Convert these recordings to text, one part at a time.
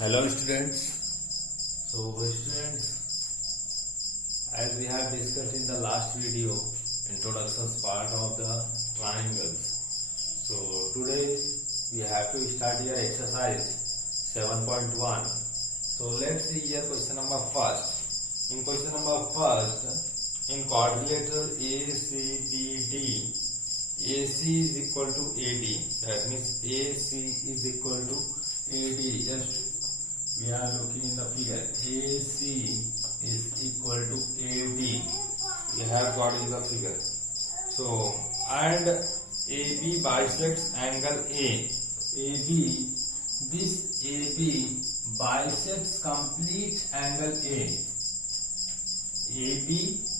Hello students. Students, as we have discussed in the last video, introductions part of the triangles. So today we have to start here exercise 7.1. So let's see here question number first. In question number first, in quadrilateral ACBD, AC is equal to AD. That means AC is equal to AD. Just we are looking in the figure. AC is equal to AD. We have got in the figure. So and AB bisects angle A. AB, this AB bisects complete angle A. AB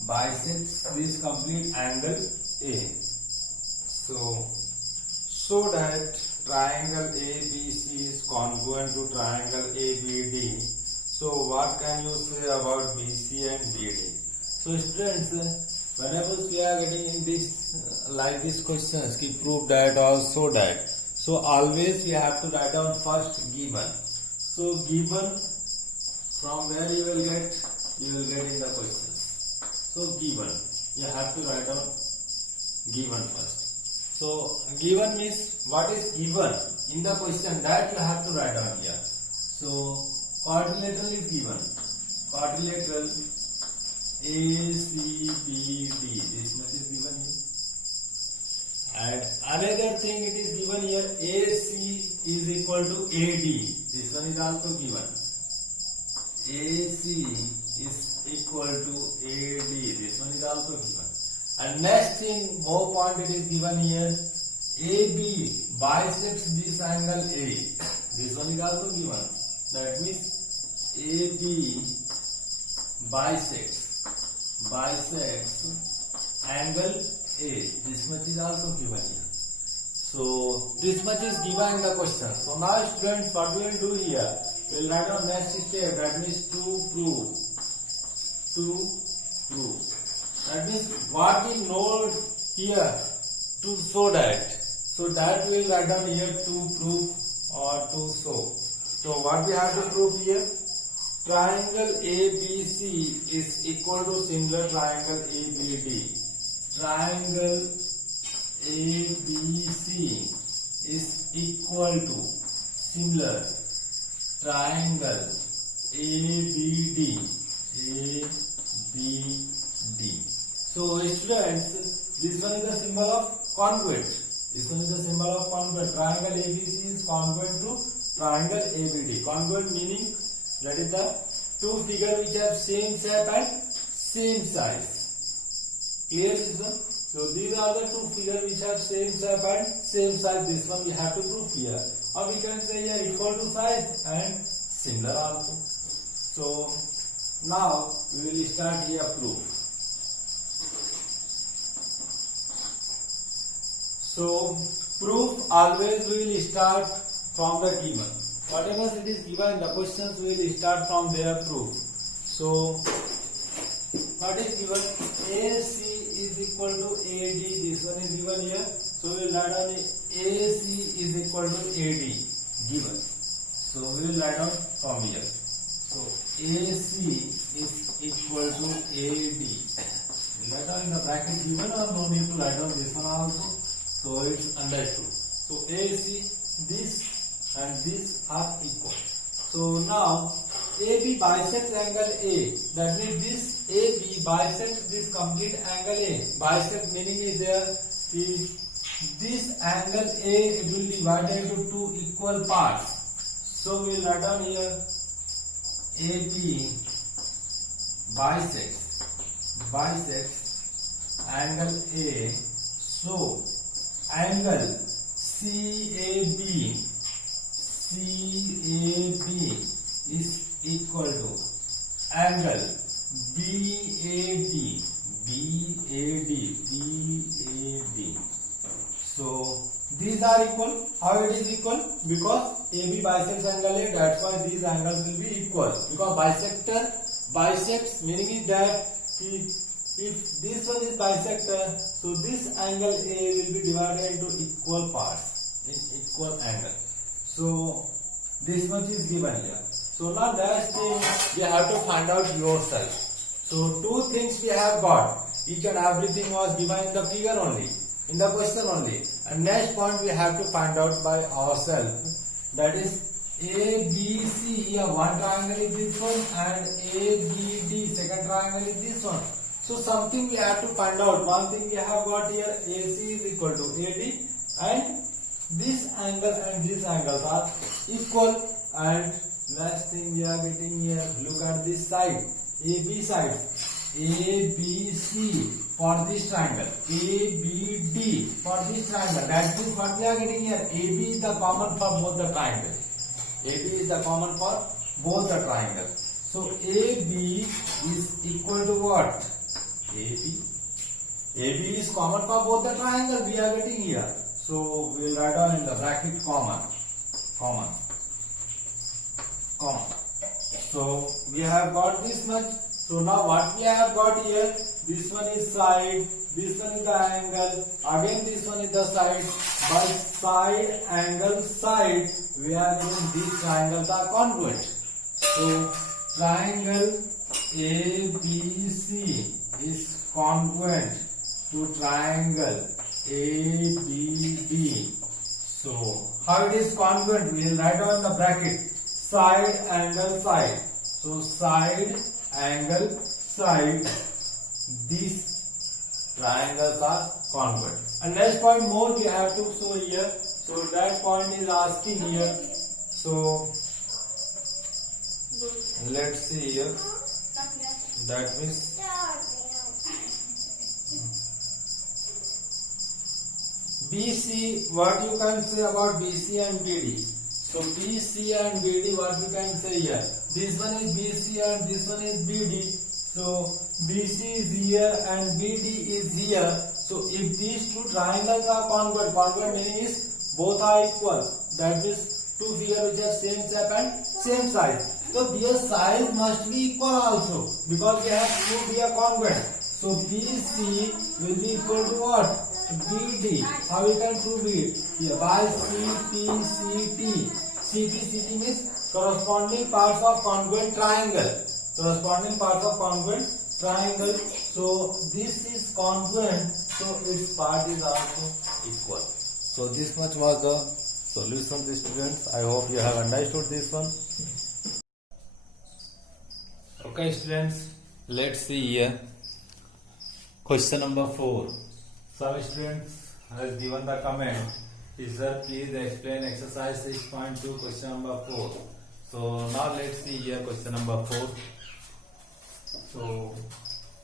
bisects this complete angle A. So that triangle ABC is congruent to triangle ABD. So what can you say about BC and BD? So students, whenever we are getting in this like these questions, we prove that or show that. So always we have to write down first given. So given, from where you will get in the questions. So given, you have to write down given first. So given means what is given in the question, that you have to write down here. So quadrilateral is given. Quadrilateral ACBD, this much is given here. And another thing it is given here, AC is equal to AD. This one is also given. AC is equal to AD. This one is also given. And next thing, more point it is given here, AB bisects this angle A. This one is also given. That means AB bisects angle A. This much is also given here. So this much is given in the question. So now students, what we will do here, we will write down next step, that means to prove. That means what we know here to show that. So that we will write down here to prove or to show. So what we have to prove here? Triangle ABC is equal to similar triangle ABD. Triangle ABC is equal to similar triangle ABD. So students, this one is the symbol of congruent. This one is the symbol of congruent. Triangle ABC is congruent to triangle ABD. Congruent meaning that is the two figures which have same shape and same size. Clear system? So these are the two figures which have same shape and same size. This one we have to prove here. Or we can say here equal to size and similar also. So now we will start here proof. So proof always we will start from the given. Whatever it is given in the questions, we will start from their proof. So what is given? AC is equal to AD. This one is given here. So we will write down AC is equal to AD given. So we will write down from here. So AC is equal to AD. Write down in the bracket given, or no need to write down this one also. So it's understood. So AC, this and this are equal. So now AB bisects angle A. That means this AB bisects this complete angle A. Bisect meaning is there. This angle A, it will be divided into two equal parts. So we will write down here AB bisects angle A. So angle CAB is equal to angle BAD. So these are equal. How it is equal? Because AB bisects angle A, that's why these angles will be equal. Because bisects meaning is that if this one is bisector, so this angle A will be divided into equal parts in equal angle. So This much is given here. So now next thing we have to find out yourself. So two things we have got. Each and everything was given in the figure only, in the question only. And next point we have to find out by ourselves. That is ABC. Here one triangle is this one and ABD second triangle is this one. So something we have to find out. One thing we have got here, AC is equal to AD and this angle and this angles are equal. And next thing we are getting here, look at this side, AB side, ABC for this triangle, ABD for this triangle. That is what we are getting here. AB is the common for both the triangles. AB is the common for both the triangles. So AB is equal to what? AB is common for both the triangles we are getting here. So we will write down in the bracket common. So we have got this much. So now what we have got here, this one is side, this one is the angle, again this one is the side. By side, angle, side, we are getting these triangles are congruent. So triangle ABC is congruent to triangle ABD. So how it is congruent? We will write down the bracket side, angle, side. So side, angle, side, these triangles are congruent. And next point more we have to show here. So that point is asking here. So let's see here. That means BC, what you can say about BC and BD? So BC and BD, what you can say here? This one is BC and this one is BD. So BC is here and BD is here. So if these two triangles are congruent meaning is both are equal. That is two figures which are same shape and same size. So their size must be equal also because they have to be a congruent. So BC will be equal to what? BD. How we can prove it? Here by CPCT. CPCT means corresponding parts of congruent triangle. Corresponding parts of congruent triangle. So this is congruent. So its part is also equal. So this much was the solution, students. I hope you have understood this one. Okay, students. Let's see here. Question number 4. Some students has given the comment. Sir, please explain exercise 6.2 question number 4. So now let's see here question number 4. So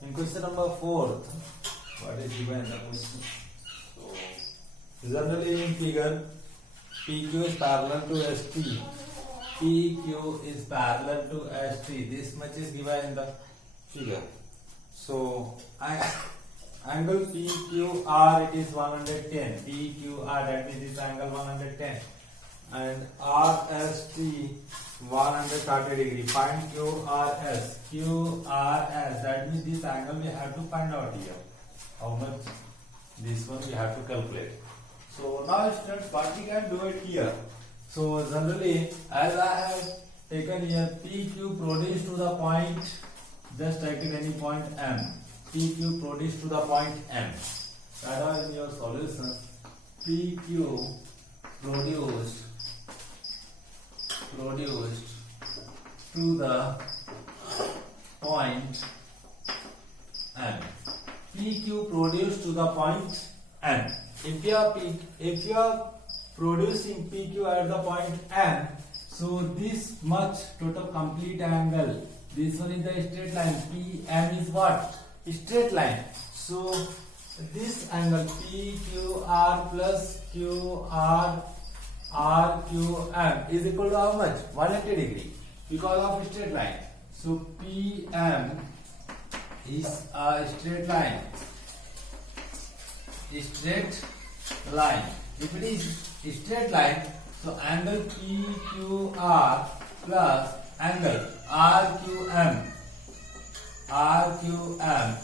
in question number 4, what is given in the question? So generally in figure, PQ is parallel to ST. PQ is parallel to ST. This much is given in the figure. So angle PQR, it is 110. PQR, that means this angle 110. And RST 130 degree. Find QRS. QRS, that means this angle we have to find out here. How much this one we have to calculate. So now students, what we can do it here. So generally, as I have taken here PQ produced to the point, just take it any point M. PQ produced to the point M. That is in your solution. PQ produced to the point M. PQ produced to the point M. If you are producing PQ at the point M, so this much total complete angle. This one is the straight line. PM is what? Straight line. So this angle PQR plus QR RQM is equal to how much? 180 degree because of straight line. So PM is a straight line. Straight line. If it is straight line, so angle PQR plus angle RQM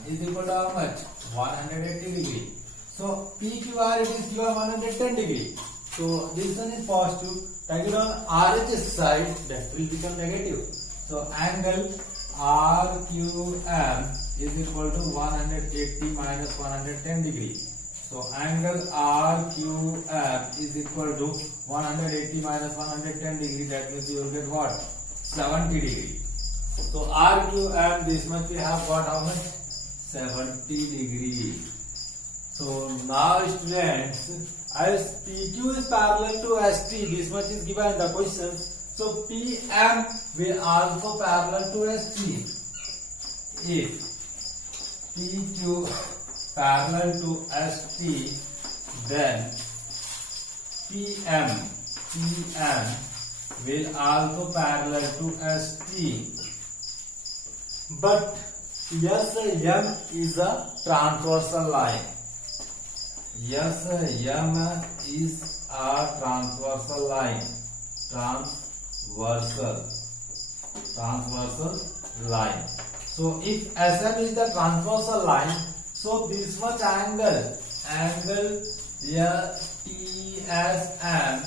is equal to how much? 180 degree. So PQR it is given 110 degree. So this one is positive. take it on RHS side, that will become negative. So angle RQM is equal to 180 minus 110 degree. So angle RQM is equal to 180 minus 110 degree. That means you will get what? 70 degree. So RQM, this much we have got how much? 70 degree. So now students, as PQ is parallel to ST, this much is given in the questions. So PM will also parallel to ST. If PQ parallel to ST, then PM will also parallel to ST. But yes, M is a transversal line. Yes, M is a transversal line. Transversal line. So if SM is the transversal line, so this much angle TSM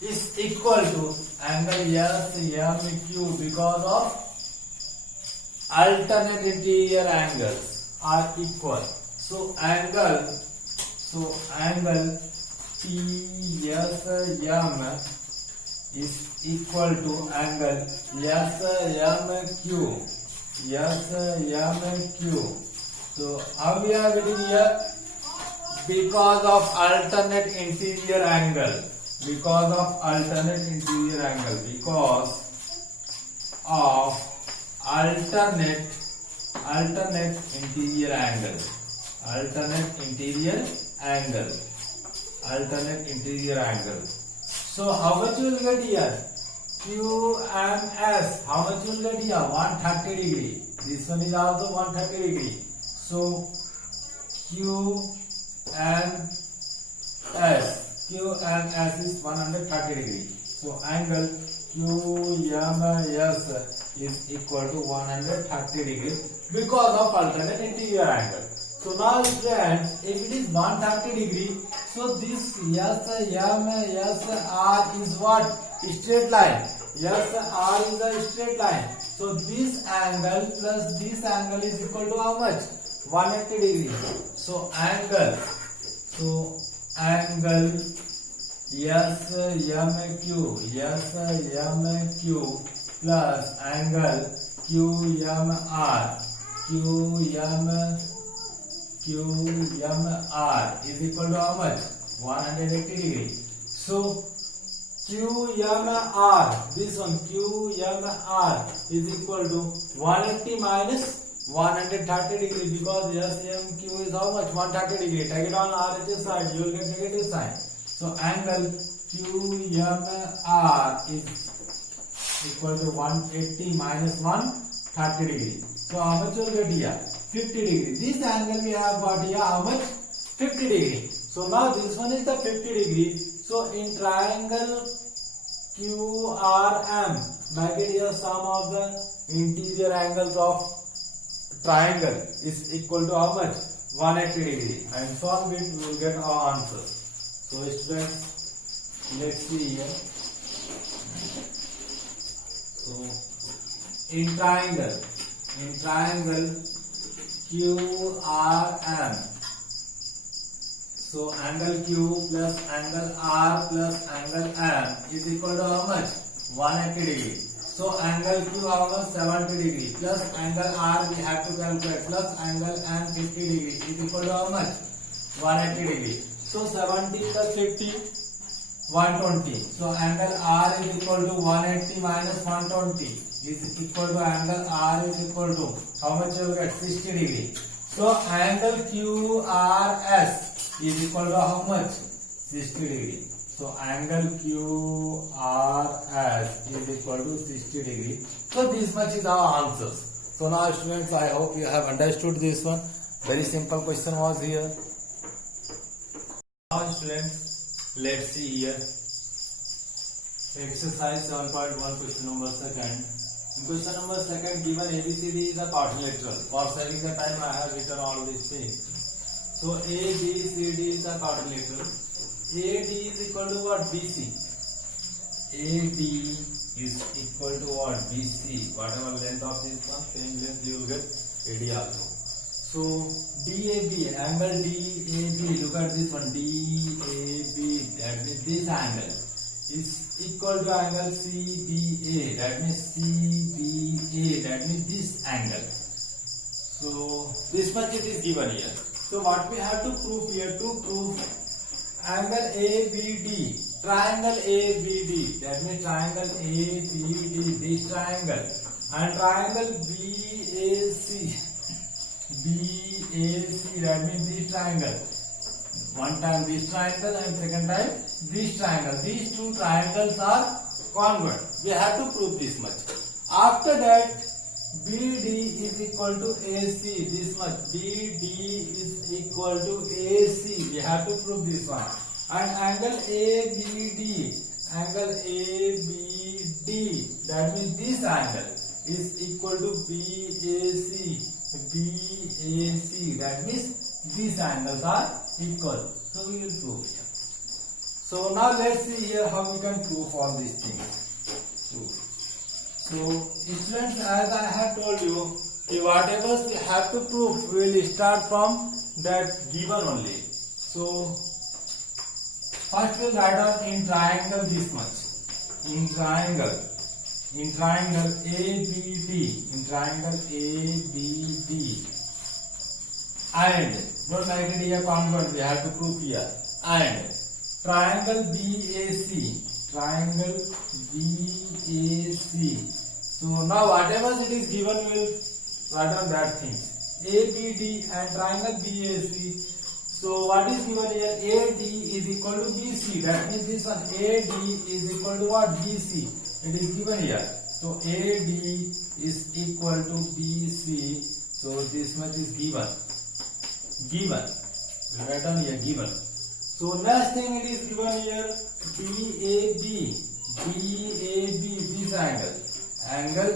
is equal to angle SMQ because of alternate interior angles are equal. So angle TSM is equal to angle SMQ. So how we are getting here? Because of alternate interior angle. Because of alternate interior angle. So how much you will get here? QMS. How much you will get here? 130 degree. This one is also 130 degree. So QMS is 130 degree. So angle QMS is equal to 130 degree because of alternate interior angle. So now friends, if it is 130 degree, so this SR is what? Straight line. SR is a straight line. So this angle plus this angle is equal to how much? 180 degree. So angle SMQ plus angle QMR is equal to how much? 180 degree. So QMR, this one QMR is equal to 180 minus 130 degree because SMQ is how much? 130 degree. Take it on RHS side, you will get negative sign. So angle QMR is equal to 180 minus 130 degree. So how much you will get here? 50 degree. This angle we have got here how much? 50 degree. So now this one is the 50 degree. So in triangle QRM, make it here sum of the interior angles of triangle is equal to how much? 180 degree. And solve it, we will get our answer. So students, let's see here. So in triangle QRM, so angle Q plus angle R plus angle M is equal to how much? 180 degree. So angle Q how much? 70 degree plus angle R we have to calculate plus angle M 50 degree is equal to how much? 180 degree. So 70 plus 50, 120. So angle R is equal to 180 minus 120 is equal to angle R is equal to how much you will get? 60 degree. So angle QRS is equal to how much? 60 degree. So angle QRS is equal to 60 degree. So this much is our answers. So now students, I hope you have understood this one. Very simple question was here. Now students, let's see here. Exercise 7.1 question number second. In question number second, given ABCD is a quadrilateral. For saving the time, I have written all these things. So ABCD is a quadrilateral. AD is equal to what? BC. AD is equal to what? BC. Whatever length of this one, same length you will get AD also. So DAB, angle DAB, look at this one, DAB, that means this angle is equal to angle CBA, that means CBA, that means this angle. So this much it is given here. So what we have to prove here? To prove angle ABD, triangle ABD, that means triangle ABD, this triangle, and triangle BAC, that means this triangle. One time this triangle and second time this triangle. These two triangles are congruent. We have to prove this much. After that, BD is equal to AC. This much. BD is equal to AC. We have to prove this one. And angle ABD, that means this angle is equal to BAC. That means these angles are equal. So we will prove here. So now let's see here how we can prove all these things. So students, as I have told you, whatever we have to prove, we will start from that given only. So first we will write down in triangle this much. In triangle ABD, and don't like it here congruent, we have to prove here. And triangle BAC. So now whatever it is given, we will write down that things. ABD and triangle BAC. So what is given here? AD is equal to BC. That means this one. AD is equal to what? BC. It is given here. So AD is equal to BC. So this much is given. Write down here given. So next thing it is given here, DAB, this angle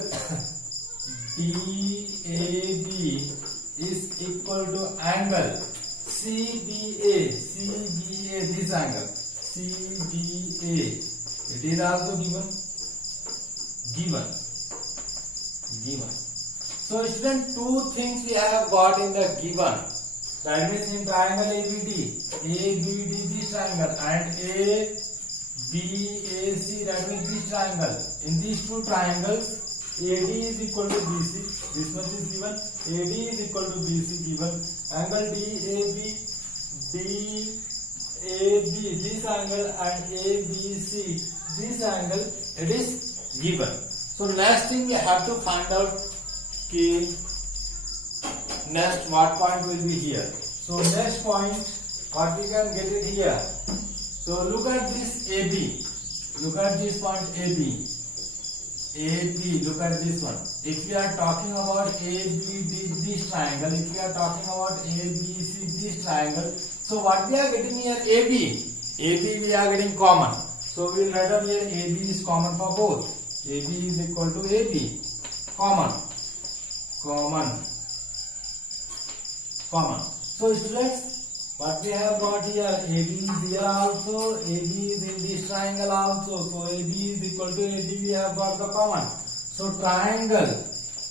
DAB is equal to angle CBA, this angle CBA. It is also given. So student, two things we have got in the given. That means in triangle ABD this triangle, and ABAC, that means this triangle. In these two triangles, AD is equal to BC. This much is given. AD is equal to BC given. Angle DAB, this angle, and ABC, this angle, it is given. So next thing we have to find out next what point will be here. So next point, what we can get it here. So look at this AB. Look at this point AB. Look at this one. If we are talking about ABD, this triangle, if we are talking about ABC, this triangle, so what we are getting here? AB we are getting common. So we will write down here AB is common for both. AB is equal to AB. Common. So students, what we have got here, AB is here also, AB is in this triangle also. So AB is equal to AB, we have got the common. So triangle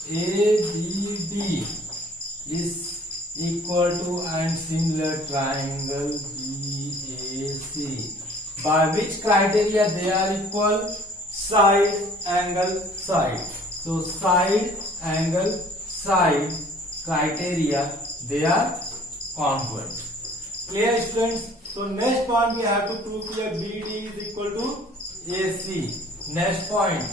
ABD is equal to and similar triangle BAC. By which criteria they are equal? Side, angle, side. So side, angle, side criteria, they are congruent. Clear students? So next point we have to prove here, BD is equal to AC. Next point,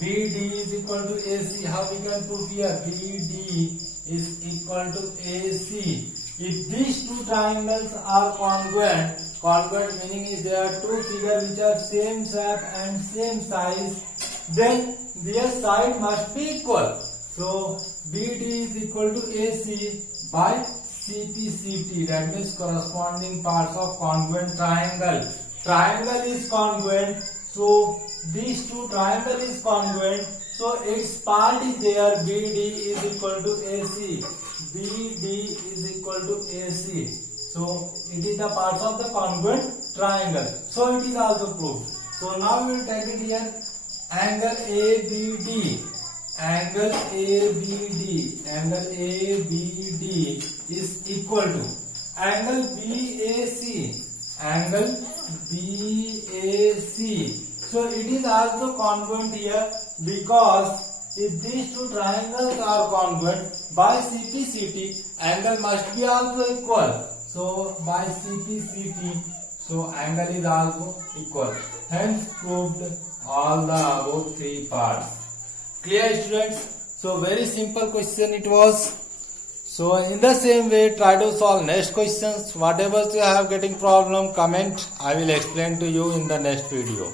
BD is equal to AC. How we can prove here? BD is equal to AC. If these two triangles are congruent meaning is there are two figures which are same shape and same size, then their side must be equal. So BD is equal to AC by CPCT, that means corresponding parts of congruent triangle. Triangle is congruent, so these two triangle is congruent, so its part is there. BD is equal to AC. BD is equal to AC. So it is the parts of the congruent triangle. So it is also proved. So now we will take it here. Angle ABD. Angle ABD. Angle ABD is equal to angle BAC. Angle BAC. So it is also congruent here, because if these two triangles are congruent, by CPCT angle must be also equal. So by CPCT, so angle is also equal. Hence proved all the above three parts. Clear, students? So very simple question it was. So in the same way, try to solve next questions. Whatever you have getting problem, comment. I will explain to you in the next video.